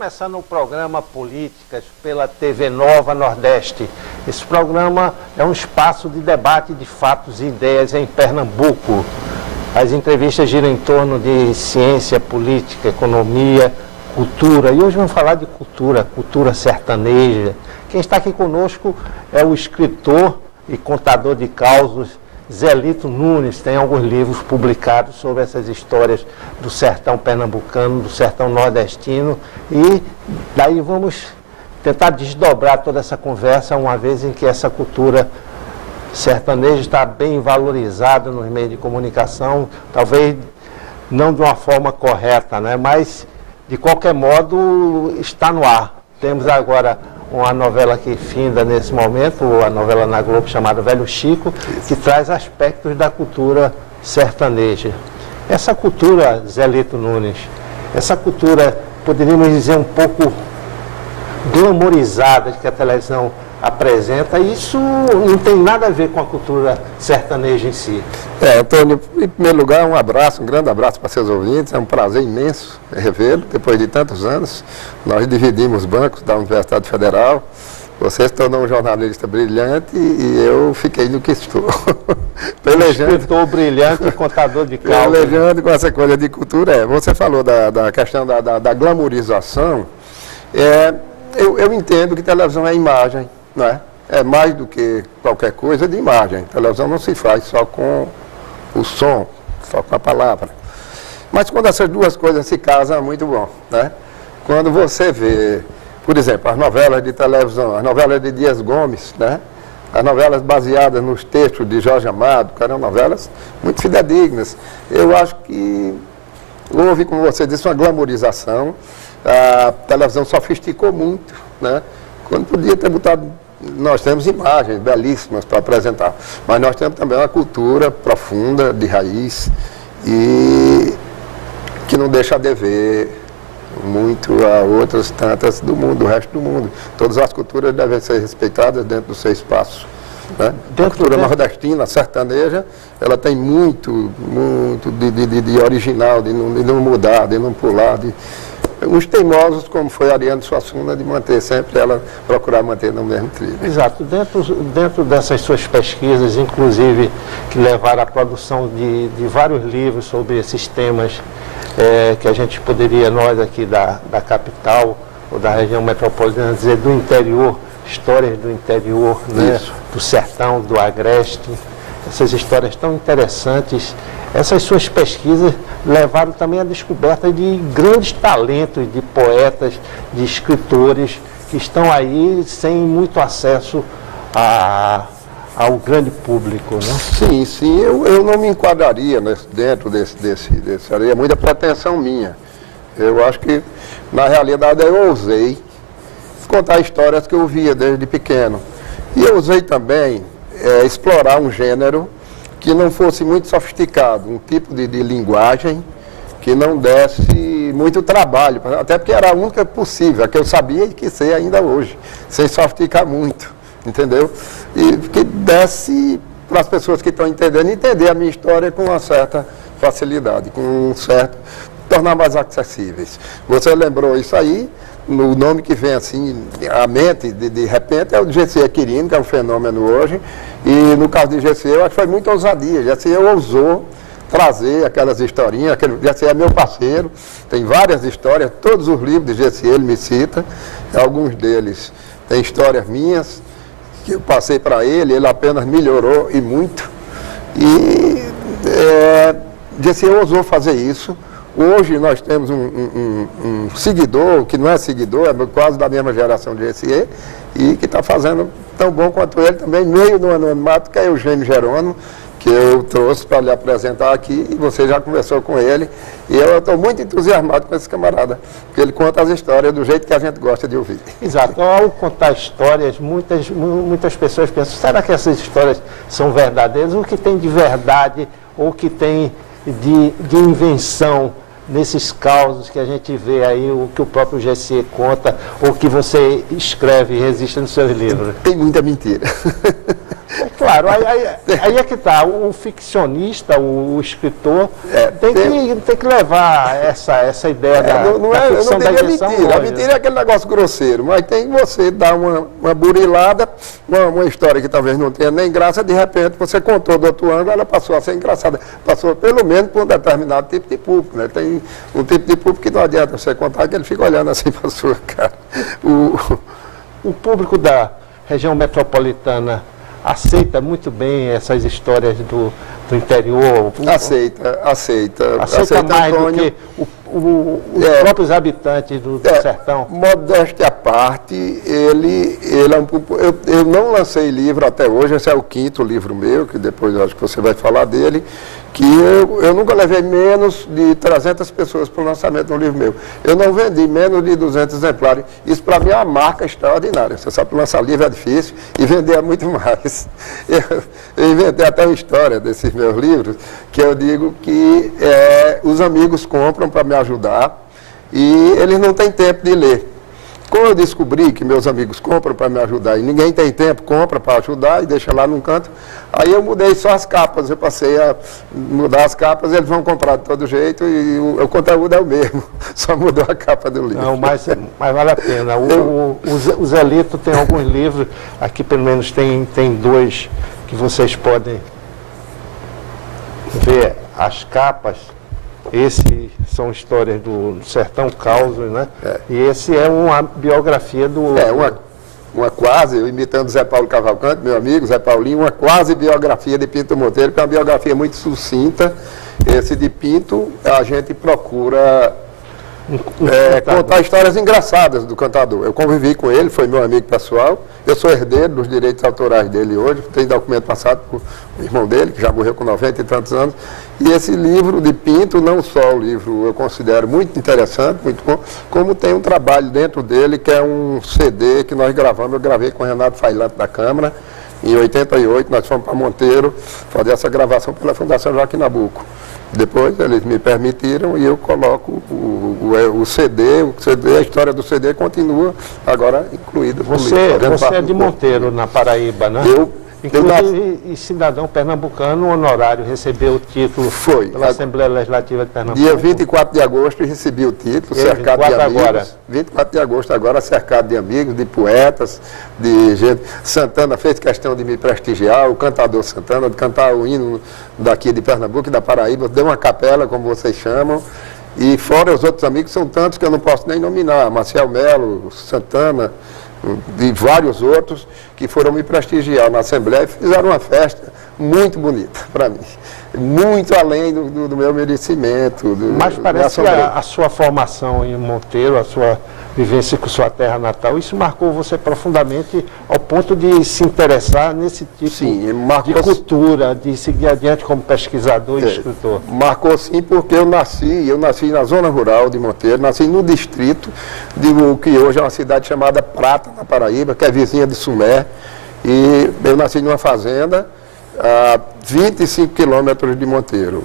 começando o programa Políticas pela TV Nova Nordeste. Esse programa é um espaço de debate de fatos e ideias em Pernambuco. As entrevistas giram em torno de ciência, política, economia, cultura. E hoje vamos falar de cultura sertaneja. Quem está aqui conosco é o escritor e contador de causos Zelito Nunes. Tem alguns livros publicados sobre essas histórias do sertão pernambucano, do sertão nordestino, e daí vamos tentar desdobrar toda essa conversa, uma vez em que essa cultura sertaneja está bem valorizada nos meios de comunicação, talvez não de uma forma correta, né? Mas de qualquer modo está no ar. Temos agora uma novela que finda nesse momento, a novela na Globo chamada Velho Chico, que traz aspectos da cultura sertaneja. Essa cultura, Zelito Nunes, essa cultura, poderíamos dizer, um pouco glamorizada que a televisão apresenta, isso não tem nada a ver com a cultura sertaneja em si. Antônio, em primeiro lugar, um grande abraço para seus ouvintes, é um prazer imenso revê-lo, depois de tantos anos. Nós dividimos bancos da Universidade Federal, você se tornou um jornalista brilhante e eu fiquei no que estou. Escritor brilhante e contador de causa. Pelejando com essa coisa de cultura, você falou da questão da glamorização, eu entendo que televisão é imagem, não é? É mais do que qualquer coisa de imagem. A televisão não se faz só com o som, só com a palavra. Mas quando essas duas coisas se casam, é muito bom, né? Quando você vê, por exemplo, as novelas de televisão, as novelas de Dias Gomes, né? As novelas baseadas nos textos de Jorge Amado, que eram novelas muito fidedignas. Eu acho que houve, como você disse, uma glamorização. A televisão sofisticou muito, né? Quando podia ter botado. Nós temos imagens belíssimas para apresentar, mas nós temos também uma cultura profunda, de raiz, e que não deixa a dever muito a outras tantas do mundo, do resto do mundo. Todas as culturas devem ser respeitadas dentro do seu espaço, né? A cultura nordestina, sertaneja, ela tem muito de original, de não mudar, de não pular, uns teimosos, como foi Ariano Suassuna, de manter sempre ela, procurar manter no mesmo trilho. Exato. Dentro dessas suas pesquisas, inclusive, que levaram à produção de vários livros sobre esses temas, que a gente poderia, nós aqui da capital, ou da região metropolitana, dizer do interior, histórias do interior, né? Do sertão, do agreste, essas histórias tão interessantes. Essas suas pesquisas levaram também à descoberta de grandes talentos, de poetas, de escritores, que estão aí sem muito acesso ao grande público, né? Sim, eu não me enquadraria dentro desse é muita pretensão minha. Eu acho que, na realidade, eu ousei contar histórias que eu via desde pequeno. E eu usei também explorar um gênero que não fosse muito sofisticado, um tipo de linguagem que não desse muito trabalho, até porque era a única possível, a que eu sabia e que sei ainda hoje, sem sofisticar muito, entendeu? E que desse para as pessoas que estão entendendo, entender a minha história com uma certa facilidade, com um certo, tornar mais acessíveis. Você lembrou isso aí, o nome que vem assim à mente, de repente, é o GC Quirino, que é um fenômeno hoje, e no caso de GC, eu acho que foi muita ousadia. GC ousou trazer aquelas historinhas, GC é meu parceiro, tem várias histórias, todos os livros de GC ele me cita, alguns deles têm histórias minhas, que eu passei para ele apenas melhorou e muito, e GC ousou fazer isso. Hoje nós temos um seguidor, que não é seguidor, é quase da mesma geração de GC, e que está fazendo tão bom quanto ele também, meio do anonimato, que é Eugênio Jerônimo, que eu trouxe para lhe apresentar aqui, e você já conversou com ele, e eu estou muito entusiasmado com esse camarada, porque ele conta as histórias do jeito que a gente gosta de ouvir. Exato. Ao contar histórias, muitas pessoas pensam, será que essas histórias são verdadeiras? O que tem de verdade, ou o que tem de invenção nesses causos que a gente vê aí, o que o próprio GC conta, ou que você escreve e registra nos seus livros? Tem muita mentira. É claro, aí é que está. O ficcionista, o escritor, tem que levar essa ideia da ficção da invenção. Mentira. A mentira é aquele negócio grosseiro, mas tem que você dar uma burilada, uma história que talvez não tenha nem graça, de repente você contou do outro ângulo, ela passou a ser engraçada. Passou pelo menos por um determinado tipo de público, né? Tem um tipo de público que não adianta você contar, que ele fica olhando assim para a sua cara. O público da região metropolitana aceita muito bem essas histórias do interior? Aceita mais Antônio, do que os próprios habitantes do sertão? Modéstia à parte, ele é um pouco... Eu não lancei livro até hoje, esse é o 5º livro meu, que depois eu acho que você vai falar dele, que eu nunca levei menos de 300 pessoas para o lançamento de um livro meu. Eu não vendi menos de 200 exemplares. Isso, para mim, é uma marca extraordinária. Você sabe que lançar livro é difícil e vender é muito mais. Eu inventei até uma história desses meus livros, que eu digo que os amigos compram para me ajudar e eles não têm tempo de ler. Como eu descobri que meus amigos compram para me ajudar e ninguém tem tempo, compra para ajudar e deixa lá num canto, aí eu mudei só as capas, eu passei a mudar as capas, eles vão comprar de todo jeito e o conteúdo é o mesmo, só mudou a capa do livro. Não, mas vale a pena. O Zelito tem alguns livros, aqui pelo menos tem 2 que vocês podem ver as capas. Esse são histórias do Sertão Causos, né? E esse é uma biografia do... Uma quase, eu imitando Zé Paulo Cavalcante, meu amigo, Zé Paulinho, uma quase biografia de Pinto Monteiro, que é uma biografia muito sucinta. Esse de Pinto, a gente procura contar histórias engraçadas do cantador. Eu convivi com ele, foi meu amigo pessoal. Eu sou herdeiro dos direitos autorais dele hoje, tem documento passado por o irmão dele, que já morreu com 90 e tantos anos. E esse livro de Pinto, não só o livro eu considero muito interessante, muito bom, como tem um trabalho dentro dele, que é um CD que nós gravamos, eu gravei com o Renato Failante da Câmara. Em 88, nós fomos para Monteiro fazer essa gravação pela Fundação Joaquim Nabuco. Depois eles me permitiram e eu coloco o CD, a história do CD continua agora incluída. Você é de Monteiro, na Paraíba, né? Inclusive, cidadão pernambucano honorário, recebeu o título pela Assembleia Legislativa de Pernambuco. Dia 24 de agosto recebi o título, cercado de amigos. Agora. 24 de agosto agora, cercado de amigos, de poetas, de gente. Santana fez questão de me prestigiar, o cantador Santana, de cantar o hino daqui de Pernambuco e da Paraíba, deu uma capela, como vocês chamam. E fora os outros amigos, são tantos que eu não posso nem nominar. Marcial Melo, Santana, de vários outros que foram me prestigiar na Assembleia e fizeram uma festa muito bonita para mim. Muito além do meu merecimento. Mas parece que a sua formação em Monteiro, a sua vivência com sua terra natal, isso marcou você profundamente ao ponto de se interessar nesse tipo de cultura, de seguir adiante como pesquisador e escritor. Marcou sim, porque eu nasci na zona rural de Monteiro, nasci no distrito de o que hoje é uma cidade chamada Prata, na Paraíba, que é vizinha de Sumé, e eu nasci numa fazenda a 25 quilômetros de Monteiro,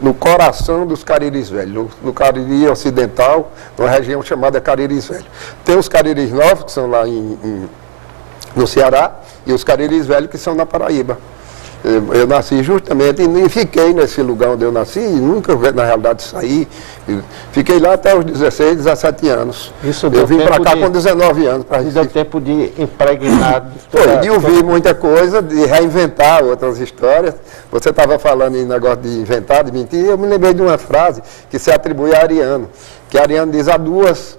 no coração dos Cariris Velhos, no Cariri Ocidental, numa região chamada Cariris Velhos. Tem os Cariris Novos, que são lá no Ceará, e os Cariris Velhos, que são na Paraíba. Eu nasci justamente e fiquei nesse lugar onde eu nasci, e nunca, na realidade, saí. Fiquei lá até os 16, 17 anos. Eu vim para cá com 19 anos. Deu tempo de impregnar. De ouvir muita coisa, de reinventar outras histórias. Você estava falando em negócio de inventar, de mentir, eu me lembrei de uma frase que se atribui a Ariano, que Ariano diz: há dois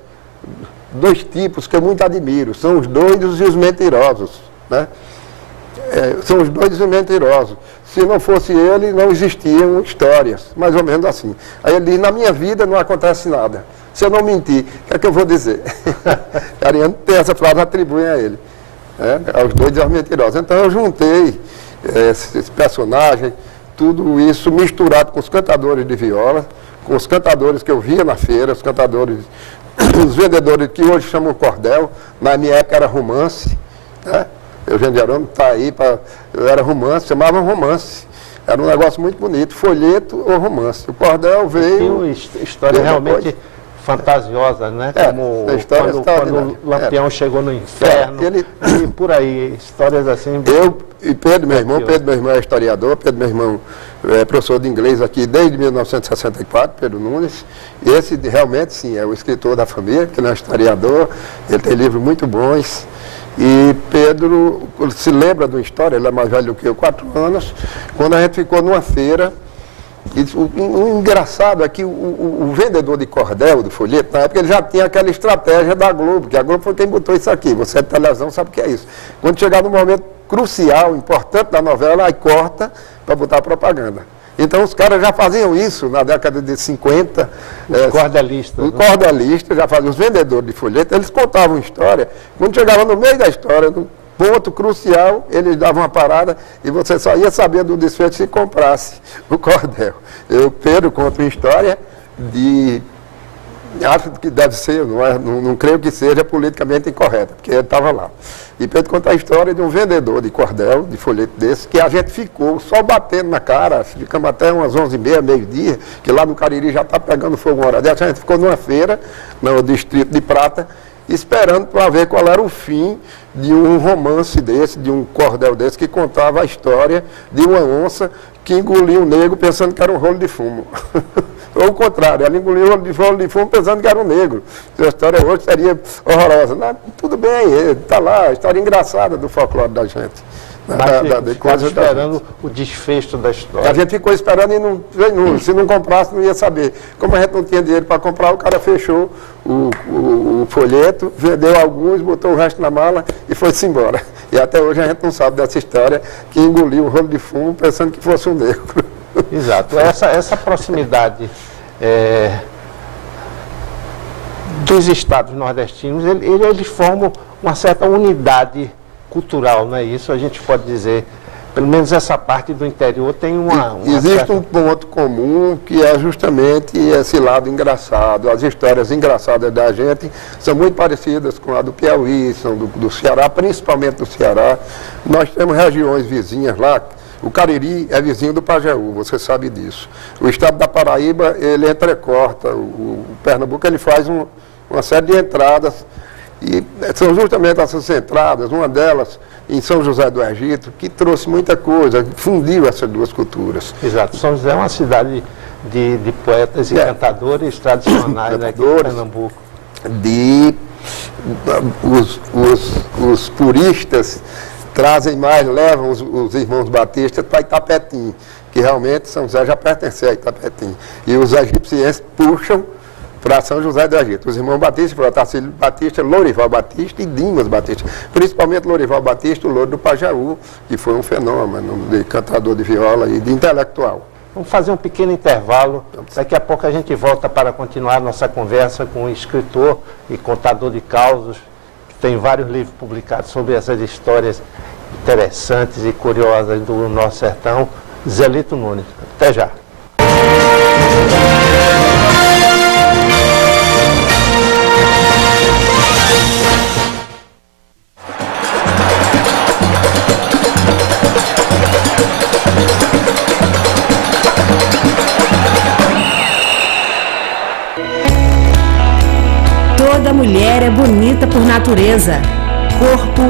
tipos que eu muito admiro, são os doidos e os mentirosos, né? São os doidos e mentirosos. Se não fosse ele, não existiam histórias, mais ou menos assim. Aí ele diz: na minha vida não acontece nada. Se eu não mentir, o que é que eu vou dizer? Ariano tem essa frase, atribui a ele, aos doidos e aos mentirosos. Então eu juntei esse personagem, tudo isso misturado com os cantadores de viola, com os cantadores que eu via na feira, os cantadores, os vendedores que hoje chamam cordel, na minha época era romance, né? Eugênio de Arão está aí, era romance, chamavam romance. Era um negócio muito bonito, folheto ou romance. O cordel veio... Tem uma história realmente fantasiosas, né? Como quando o Lampião chegou no inferno, e por aí, histórias assim. Eu e Pedro, meu irmão é historiador, Pedro, meu irmão, é professor de inglês aqui desde 1964, Pedro Nunes. Esse realmente, sim, é o escritor da família, que não é historiador, ele tem livros muito bons. E Pedro se lembra de uma história, ele é mais velho do que eu, 4 anos, quando a gente ficou numa feira. E o engraçado é que o vendedor de cordel, do folheto, na época ele já tinha aquela estratégia da Globo, que a Globo foi quem botou isso aqui. Você de televisão sabe o que é isso. Quando chegar no momento crucial, importante da novela, aí corta para botar propaganda. Então os caras já faziam isso na década de 50. Os cordelistas. Os cordelistas já faziam, os vendedores de folheto, eles contavam história. Quando chegava no meio da história, no ponto crucial, eles davam uma parada e você só ia saber do desfecho se comprasse o cordel. Pedro conta uma história de... Acho que deve ser, não creio que seja politicamente incorreta, porque ele estava lá. E Pedro conta a história de um vendedor de cordel, de folheto desse, que a gente ficou só batendo na cara, ficamos até umas 11h30, meio-dia, que lá no Cariri já está pegando fogo uma hora dessa. A gente ficou numa feira, no distrito de Prata, esperando para ver qual era o fim de um romance desse, de um cordel desse, que contava a história de uma onça que engoliu um negro pensando que era um rolo de fumo. Ou o contrário, ela engoliu um rolo de fumo pensando que era um negro. A história hoje seria horrorosa. Não, tudo bem, está lá, a história engraçada do folclore da gente. Mas esperando o desfecho da história. A gente ficou esperando e se não comprasse não ia saber. Como a gente não tinha dinheiro para comprar, o cara fechou o folheto, vendeu alguns, botou o resto na mala e foi-se embora. E até hoje a gente não sabe dessa história que engoliu um rolo de fumo pensando que fosse um negro. Exato. Essa proximidade dos estados nordestinos, eles formam uma certa unidade cultural, não é isso? A gente pode dizer, pelo menos essa parte do interior tem uma existe certa... um ponto comum que é justamente esse lado engraçado. As histórias engraçadas da gente são muito parecidas com a do Piauí, são do Ceará, principalmente do Ceará. Nós temos regiões vizinhas lá. O Cariri é vizinho do Pajeú, você sabe disso. O estado da Paraíba, ele entrecorta. O Pernambuco, ele faz uma série de entradas. E são justamente essas entradas, uma delas em São José do Egito, que trouxe muita coisa, fundiu essas duas culturas. Exato. São José é uma cidade de poetas e cantadores tradicionais aqui em Pernambuco. Os puristas trazem mais, levam os irmãos batistas para Itapetim, que realmente São José já pertencia a Itapetim. E os egipcienses puxam para São José do Egito. Os irmãos Batista, para Otacílio Batista, Lourival Batista e Dimas Batista. Principalmente Lourival Batista, o louro do Pajeú, que foi um fenômeno de cantador de viola e de intelectual. Vamos fazer um pequeno intervalo. Daqui a pouco a gente volta para continuar nossa conversa com o escritor e contador de causos, que tem vários livros publicados sobre essas histórias interessantes e curiosas do nosso sertão, Zelito Nunes. Até já. Toda mulher é bonita por natureza. Corpo,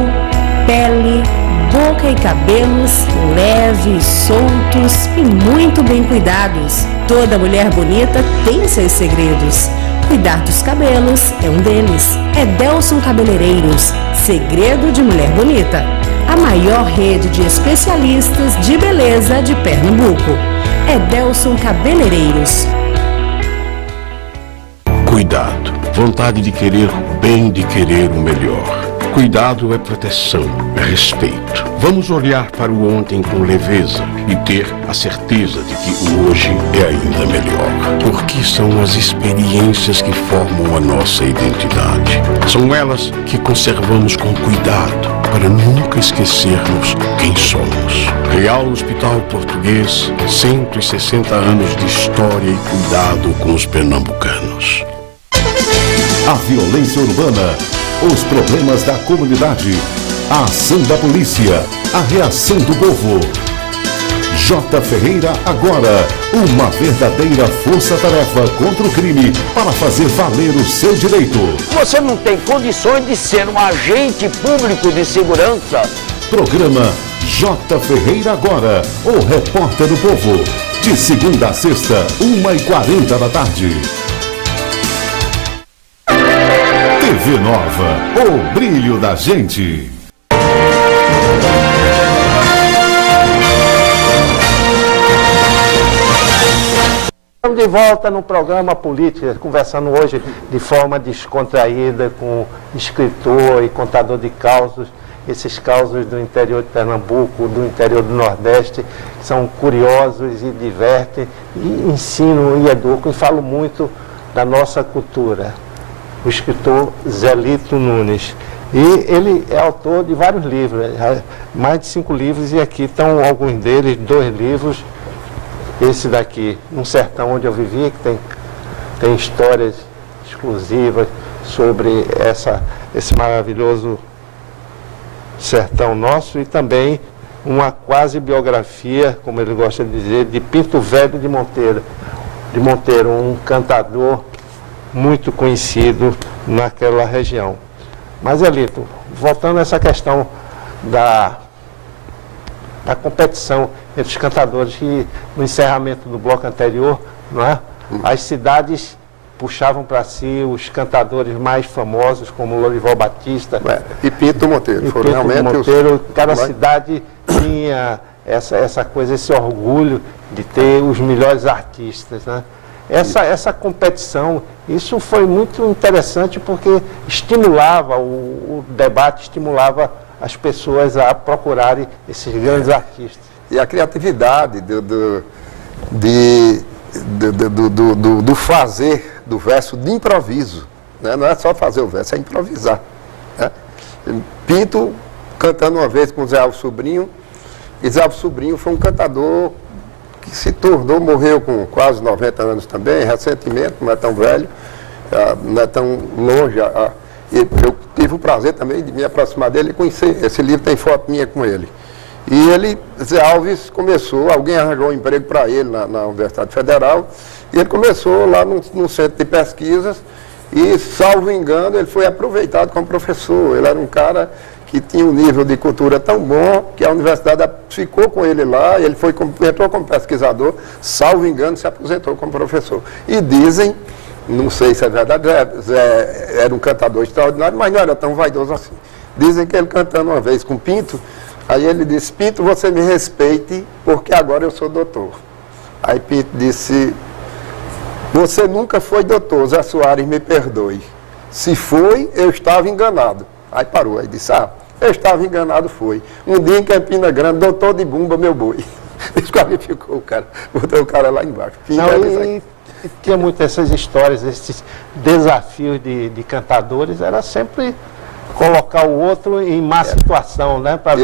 pele, boca e cabelos leves, soltos e muito bem cuidados. Toda mulher bonita tem seus segredos. Cuidar dos cabelos é um deles. Edelson Cabeleireiros, segredo de mulher bonita. A maior rede de especialistas de beleza de Pernambuco. Edelson Cabeleireiros. Cuidado, vontade de querer o bem, de querer o melhor. Cuidado é proteção, é respeito. Vamos olhar para o ontem com leveza e ter a certeza de que o hoje é ainda melhor. Porque são as experiências que formam a nossa identidade. São elas que conservamos com cuidado para nunca esquecermos quem somos. Real Hospital Português, 160 anos de história e cuidado com os pernambucanos. A violência urbana, os problemas da comunidade, a ação da polícia, a reação do povo. J. Ferreira Agora, uma verdadeira força-tarefa contra o crime para fazer valer o seu direito. Você não tem condições de ser um agente público de segurança. Programa J. Ferreira Agora, o repórter do povo. De segunda a sexta, 1h40 da tarde. TV Nova, o brilho da gente. Estamos de volta no programa Política, conversando hoje de forma descontraída com escritor e contador de causos, esses causos do interior de Pernambuco, do interior do Nordeste, que são curiosos e divertem, e ensinam e educam, e falam muito da nossa cultura. O escritor Zelito Nunes. E ele é autor de vários livros, mais de 5 livros, e aqui estão alguns deles, 2 livros. Esse daqui, Um Sertão Onde Eu Vivia, que tem histórias exclusivas sobre esse maravilhoso sertão nosso, e também uma quase biografia, como ele gosta de dizer, de Pinto Velho de Monteiro, um cantador muito conhecido naquela região. Mas, Zelito, voltando a essa questão da competição entre os cantadores, que no encerramento do bloco anterior, não é? As cidades puxavam para si os cantadores mais famosos, como Lorival Batista e Pinto Monteiro. Foram realmente Monteiro. Cada cidade tinha essa coisa, esse orgulho de ter os melhores artistas, né? Essa competição, isso foi muito interessante, porque estimulava o debate, estimulava as pessoas a procurarem esses grandes artistas. E a criatividade do fazer do verso de improviso, né? Não é só fazer o verso, é improvisar, né? Pinto cantando uma vez com Zé Alves Sobrinho, e Zé Alves Sobrinho foi um cantador que se tornou, morreu com quase 90 anos também, recentemente, não é tão velho, não é tão longe. Eu tive o prazer também de me aproximar dele e conhecer. Esse livro tem foto minha com ele. E ele, Zé Alves, começou, alguém arranjou um emprego para ele na Universidade Federal, e ele começou lá no centro de pesquisas, e, salvo engano, ele foi aproveitado como professor. Ele era um cara que tinha um nível de cultura tão bom que a universidade ficou com ele lá, e ele entrou como pesquisador, salvo engano, se aposentou como professor. E dizem, não sei se é verdade, Zé era um cantador extraordinário, mas não era tão vaidoso assim. Dizem que ele cantando uma vez com Pinto, aí ele disse: Pinto, você me respeite, porque agora eu sou doutor. Aí Pinto disse: você nunca foi doutor, Zé Soares, me perdoe. Se foi, eu estava enganado. Aí parou, aí disse: eu estava enganado, foi. Um dia em Campina Grande, doutor de bumba, meu boi. Desqualificou o cara, botou o cara lá embaixo. E tinha muitas essas histórias, esses desafios de cantadores, era sempre colocar o outro em má situação, né? Para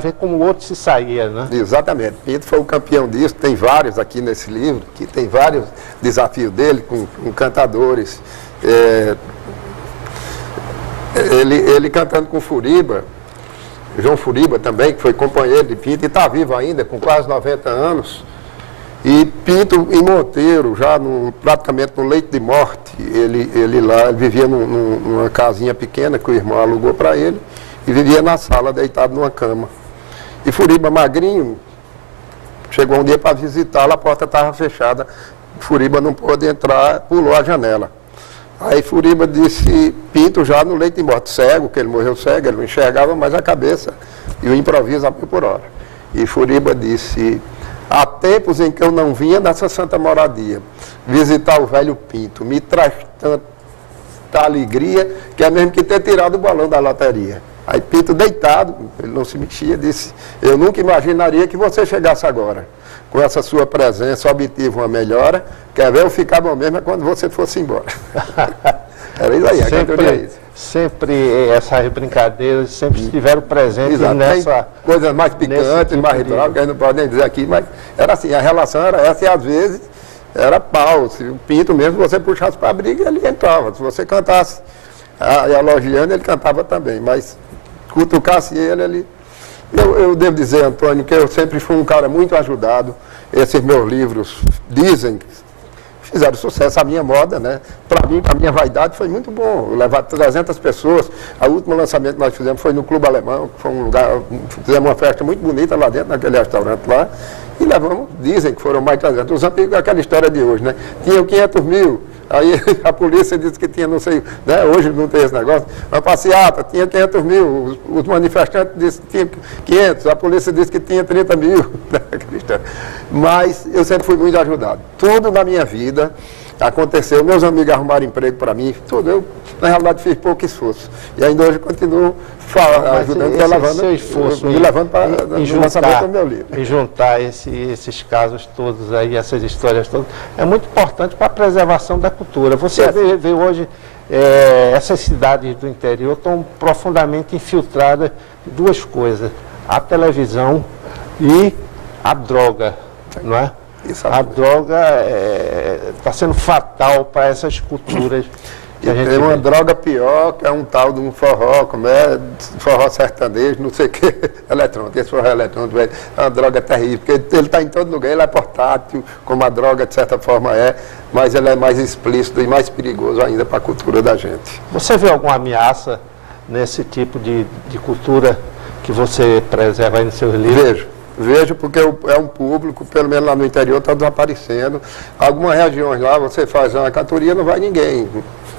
ver como o outro se saía, né? Exatamente. Pinto foi o campeão disso, tem vários aqui nesse livro, que tem vários desafios dele com cantadores. Ele cantando com Furiba, João Furiba também, que foi companheiro de Pinto e está vivo ainda, com quase 90 anos. E Pinto em Monteiro, já praticamente no leito de morte, ele vivia numa casinha pequena que o irmão alugou para ele, e vivia na sala, deitado numa cama. E Furiba magrinho, chegou um dia para visitá-lo, a porta estava fechada, Furiba não pôde entrar, pulou a janela. Aí Furiba disse: Pinto já no leito de morte, cego, que ele morreu cego, ele não enxergava mais a cabeça, e o improviso a 1000 por hora. E Furiba disse: há tempos em que eu não vinha nessa santa moradia visitar o velho Pinto, me traz tanta alegria que é mesmo que ter tirado o balão da loteria. Aí Pinto, deitado, ele não se mexia, disse: eu nunca imaginaria que você chegasse agora. Com essa sua presença, obtive uma melhora. Quer ver, eu ficava mesmo quando você fosse embora. Era isso aí, a cantoria é isso. Sempre essas brincadeiras sempre estiveram presentes. Exato. Nessa... Tem coisas mais picantes, tipo mais ritual, que a gente não pode nem dizer aqui, mas era assim, a relação era essa, e às vezes era pau. Se o Pinto mesmo, você puxasse para a briga, ele entrava. Se você cantasse elogiando, ele cantava também, mas cutucasse ele Eu devo dizer, Antônio, que eu sempre fui um cara muito ajudado. Esses meus livros dizem que fizeram sucesso. A minha moda, né? Para mim, para a minha vaidade, foi muito bom. Eu levar 300 pessoas. O último lançamento que nós fizemos foi no Clube Alemão, que foi um lugar, fizemos uma festa muito bonita lá dentro, naquele restaurante lá. E levamos, dizem que foram mais de 300. Os amigos, aquela história de hoje, né? Tinham 500 mil. Aí a polícia disse que tinha, não sei, né? Hoje não tem esse negócio, uma passeata, tinha 500 mil, os manifestantes disseram que tinha 500, a polícia disse que tinha 30 mil. Mas eu sempre fui muito ajudado. Tudo na minha vida aconteceu, meus amigos arrumaram emprego para mim, tudo. Eu, na realidade, fiz pouco esforço. E ainda hoje continuo ajudando, me levando para o lançamento do meu livro. E juntar esses casos todos aí, essas histórias todas, é muito importante para a preservação da cultura. Você vê hoje, essas cidades do interior estão profundamente infiltradas em duas coisas, a televisão e a droga, não é? A droga está sendo fatal para essas culturas. E tem uma droga pior, que é um tal de um forró, como é, forró sertanejo, não sei o que, eletrônico. Esse forró eletrônico é uma droga terrível, porque ele está em todo lugar, ele é portátil, como a droga de certa forma mas ele é mais explícito e mais perigoso ainda para a cultura da gente. Você vê alguma ameaça nesse tipo de cultura que você preserva aí no seu livro? Vejo porque é um público, pelo menos lá no interior, está desaparecendo. Algumas regiões lá, você faz uma cantoria, não vai ninguém.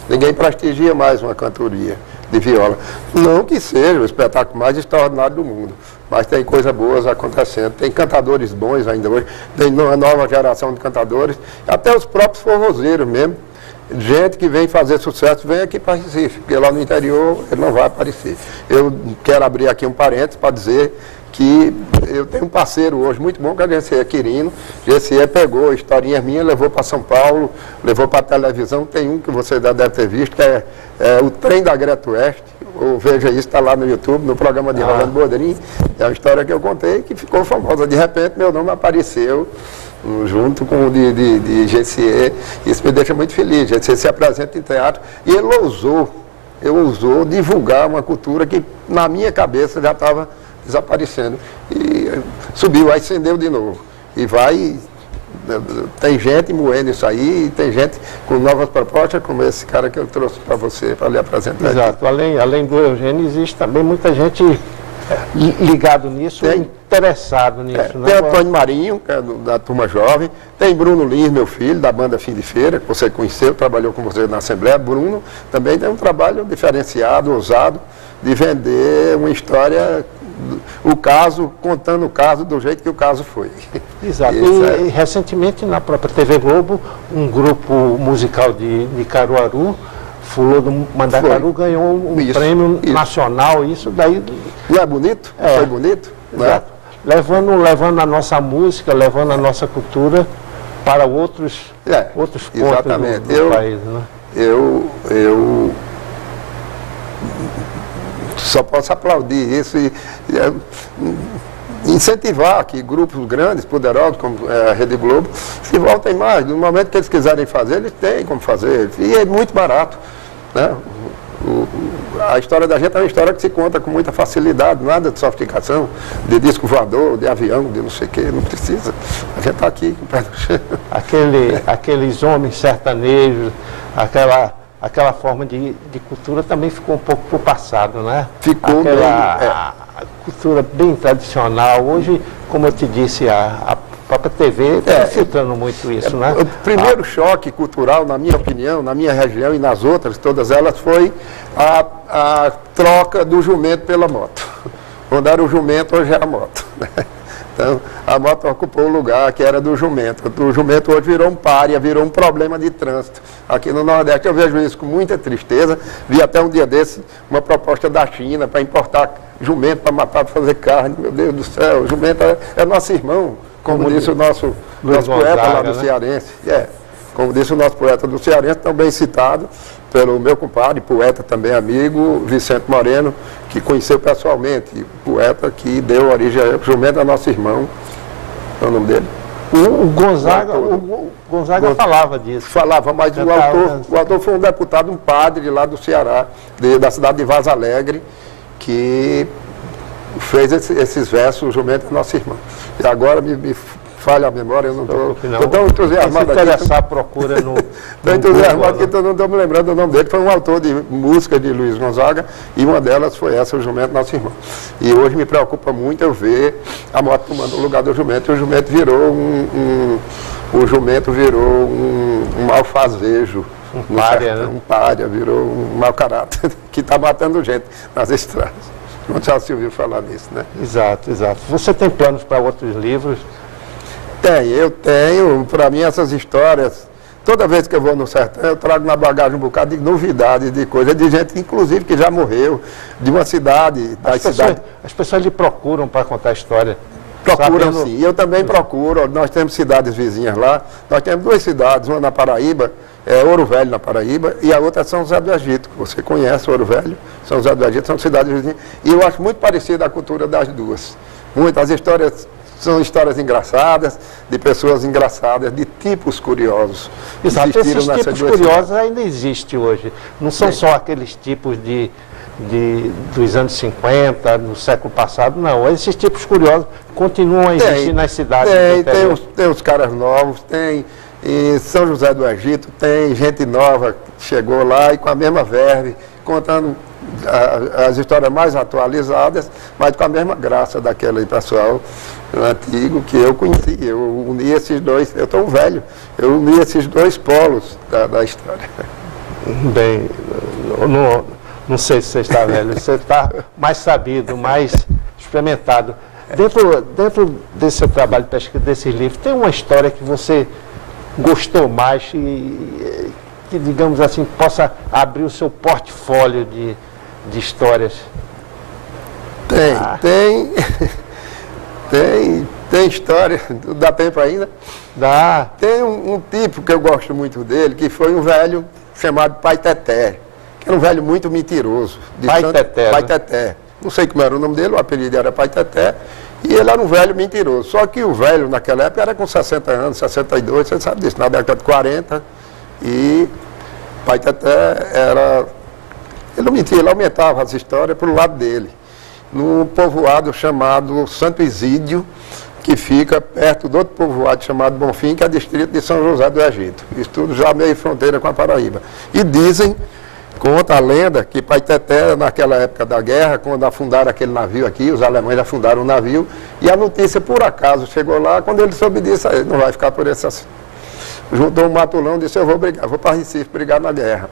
Ninguém prestigia mais uma cantoria de viola. Não que seja o espetáculo mais extraordinário do mundo, mas tem coisas boas acontecendo. Tem cantadores bons ainda hoje, tem uma nova geração de cantadores, até os próprios forrozeiros mesmo. Gente que vem fazer sucesso, vem aqui para Recife, porque lá no interior ele não vai aparecer. Eu quero abrir aqui um parênteses para dizer que eu tenho um parceiro hoje muito bom, que é o GCE Quirino. GCE pegou historinhas minhas, levou para São Paulo, levou para a televisão. Tem um que você já deve ter visto, que é o Trem da Greta Oeste. Ou veja isso, está lá no YouTube, no programa de Rolando Bodrim. É uma história que eu contei que ficou famosa. De repente, meu nome apareceu junto com o de GCE. Isso me deixa muito feliz. GCE se apresenta em teatro e ele ousou divulgar uma cultura que, na minha cabeça, já estava desaparecendo. E subiu, aí acendeu de novo. E tem gente moendo isso aí, e tem gente com novas propostas, como esse cara que eu trouxe para você, para lhe apresentar. Exato. Além do Eugênio, existe também muita gente ligado nisso, interessado nisso. Tem Antônio Marinho, que é da Turma Jovem, tem Bruno Lins, meu filho, da banda Fim de Feira, que você conheceu, trabalhou com você na Assembleia. Bruno também tem um trabalho diferenciado, ousado, de vender uma história, contando o caso do jeito que o caso foi. Exato. E recentemente, na própria TV Globo, um grupo musical de Caruaru, Fulô do Mandacaru, ganhou um prêmio nacional. Isso daí... Não é bonito? Foi bonito? Exato. Né? Levando a nossa música, levando a nossa cultura para outros pontos do país. Né? Eu só posso aplaudir isso e incentivar que grupos grandes, poderosos, como a Rede Globo, se voltem mais. No momento que eles quiserem fazer, eles têm como fazer. E é muito barato. Né? A história da gente é uma história que se conta com muita facilidade, nada de sofisticação, de disco voador, de avião, de não sei o quê, não precisa. A gente está aqui com o pé no chão. Aqueles homens sertanejos, aquela forma de cultura também ficou um pouco para o passado, né? Ficou a cultura bem tradicional. Hoje, como eu te disse, a própria TV está filtrando muito isso, né? O primeiro choque cultural, na minha opinião, na minha região e nas outras, todas elas, foi a troca do jumento pela moto. Quando era o jumento, hoje é a moto. Então, a moto ocupou o lugar que era do jumento. O jumento hoje virou um pária, virou um problema de trânsito. Aqui no Nordeste eu vejo isso com muita tristeza. Vi até um dia desse uma proposta da China para importar jumento para matar, para fazer carne. Meu Deus do céu, o jumento é nosso irmão, como disse o nosso poeta lá do Cearense. Como disse o nosso poeta do Cearense, também citado pelo meu compadre, poeta também amigo, Vicente Moreno, que conheceu pessoalmente, poeta que deu origem a jumento, a nosso irmão. Qual é o nome dele? O Gonzaga falava disso. Falava, mas o autor foi um deputado, um padre lá do Ceará, da cidade de Vaz Alegre, que fez esses versos, o jumento é nosso irmão. E agora me falha a memória, eu não estou tão entusiasmado aqui. Se interessar, procura no... Estou entusiasmado que eu não estou me lembrando do nome dele. Foi um autor de música de Luiz Gonzaga e uma delas foi essa, o jumento nosso irmão. E hoje me preocupa muito eu ver a moto tomando o lugar do jumento. E o jumento virou um malfazejo. Um pária, virou um mau caráter, que está matando gente nas estradas. Não já se ouviu falar nisso, né? Exato, exato. Você tem planos para outros livros? Eu tenho. Para mim, essas histórias, toda vez que eu vou no sertão, eu trago na bagagem um bocado de novidades, de coisas, de gente, inclusive, que já morreu, de uma cidade, As pessoas lhe procuram para contar a história? Procuram, sim. E eu também procuro. Nós temos cidades vizinhas lá. Nós temos 2 cidades, uma na Paraíba, Ouro Velho, na Paraíba, e a outra é São José do Egito, que você conhece, Ouro Velho, São José do Egito, são cidades vizinhas. E eu acho muito parecida a cultura das duas. Muitas histórias são histórias engraçadas, de pessoas engraçadas, de tipos curiosos. Exato, esses tipos curiosos ainda existem hoje. Não são só aqueles tipos dos anos 50, no século passado, não. Esses tipos curiosos continuam a existir nas cidades. Tem os caras novos, tem em São José do Egito, tem gente nova que chegou lá e com a mesma verve, contando as histórias mais atualizadas, mas com a mesma graça daquele pessoal antigo que eu conheci. Eu uni esses dois, eu estou velho, eu uni esses 2 polos da história. Bem, não sei se você está velho, você está mais sabido, mais experimentado. Dentro desse seu trabalho de pesquisa, desses livros, tem uma história que você gostou mais e que, digamos assim, possa abrir o seu portfólio de histórias? Tem história, dá tempo ainda? Dá. Tem um tipo que eu gosto muito dele, que foi um velho chamado Pai Teté, que era um velho muito mentiroso. Pai Teté. Não sei como era o nome dele, o apelido era Pai Teté, e ele era um velho mentiroso. Só que o velho, naquela época, era com 60 anos, 62, você sabe disso, na década de 40, e Pai Teté ele não mentia, ele aumentava as histórias para o lado dele. Num povoado chamado Santo Isídio, que fica perto de outro povoado chamado Bonfim, que é distrito de São José do Egito. Isso tudo já meio fronteira com a Paraíba. E conta a lenda, que Pai Teté, naquela época da guerra, quando afundaram aquele navio aqui, os alemães afundaram o navio, e a notícia, por acaso, chegou lá, quando ele soube disso, ele não vai ficar por esse assunto. Juntou um matulão e disse, eu vou brigar, vou para Recife brigar na guerra.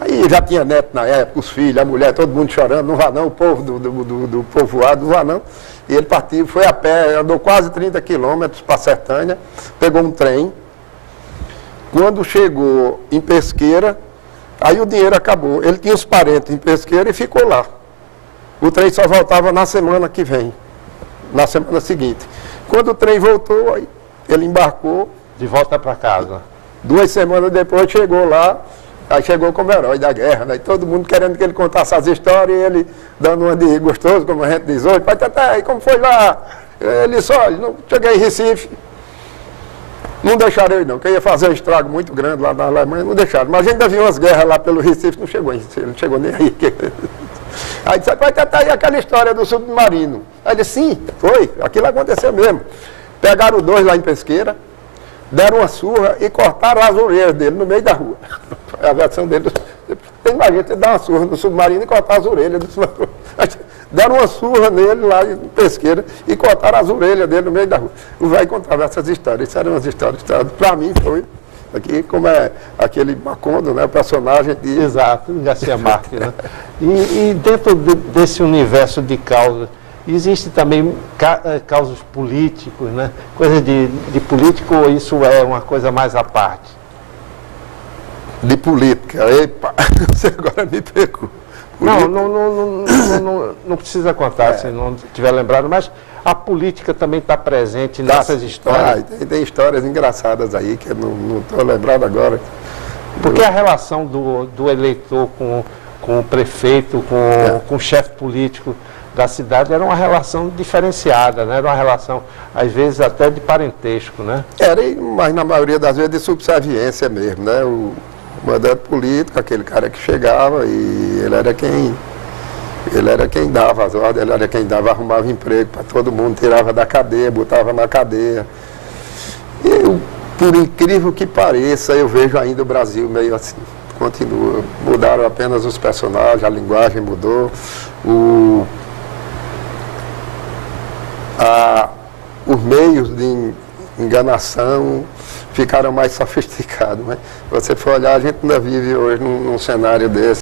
Aí já tinha neto na época, os filhos, a mulher, todo mundo chorando, não vá não, o povo do povoado, não vá não. E ele partiu, foi a pé, andou quase 30 quilômetros para Sertânia, pegou um trem. Quando chegou em Pesqueira, aí o dinheiro acabou. Ele tinha os parentes em Pesqueira e ficou lá. O trem só voltava na semana que vem, na semana seguinte. Quando o trem voltou, aí ele embarcou. De volta para casa. 2 semanas depois chegou lá, aí chegou como herói da guerra, né? E todo mundo querendo que ele contasse as histórias, e ele dando uma de gostoso, como a gente diz hoje. Pai Teté, e como foi lá? Ele disse, olha, cheguei em Recife, não deixaram eu ir não, porque eu ia fazer um estrago muito grande lá na Alemanha, não deixaram. Mas ainda havia umas guerras lá pelo Recife, não chegou nem aí. Aí disse, pai Teté, e aquela história do submarino? Aí ele disse, sim, foi, aquilo aconteceu mesmo. Pegaram 2 lá em Pesqueira, deram uma surra e cortaram as orelhas dele no meio da rua. A versão dele. Imagina, você dar uma surra no submarino e cortar as orelhas do submarino. Deram uma surra nele lá em Pesqueira e cortaram as orelhas dele no meio da rua. O velho contava essas histórias. Isso eram umas histórias. Para mim foi aqui, como é aquele Macondo, né, o personagem de... Exato, Garcia Marques. Né? E dentro desse universo de causas, existe também causos políticos, né? Coisa de político, ou isso é uma coisa mais à parte? De política, epa, você agora me pegou. Não precisa contar, se não estiver lembrado, mas a política também está presente nessas histórias. Tem histórias engraçadas aí, que eu não estou lembrado agora. Porque a relação do eleitor com o prefeito, com o chefe político da cidade era uma relação diferenciada, né? Era uma relação, às vezes, até de parentesco, né? Era, mas na maioria das vezes de subserviência mesmo, né? O mandante político, aquele cara que chegava, e ele era quem Ele era quem dava as ordens, ele era quem arrumava emprego para todo mundo, tirava da cadeia, botava na cadeia. Eu, por incrível que pareça, eu vejo ainda o Brasil meio assim, continua. Mudaram apenas os personagens, a linguagem mudou, os meios de enganação ficaram mais sofisticados. Mas se você for olhar, a gente ainda vive hoje num cenário desse.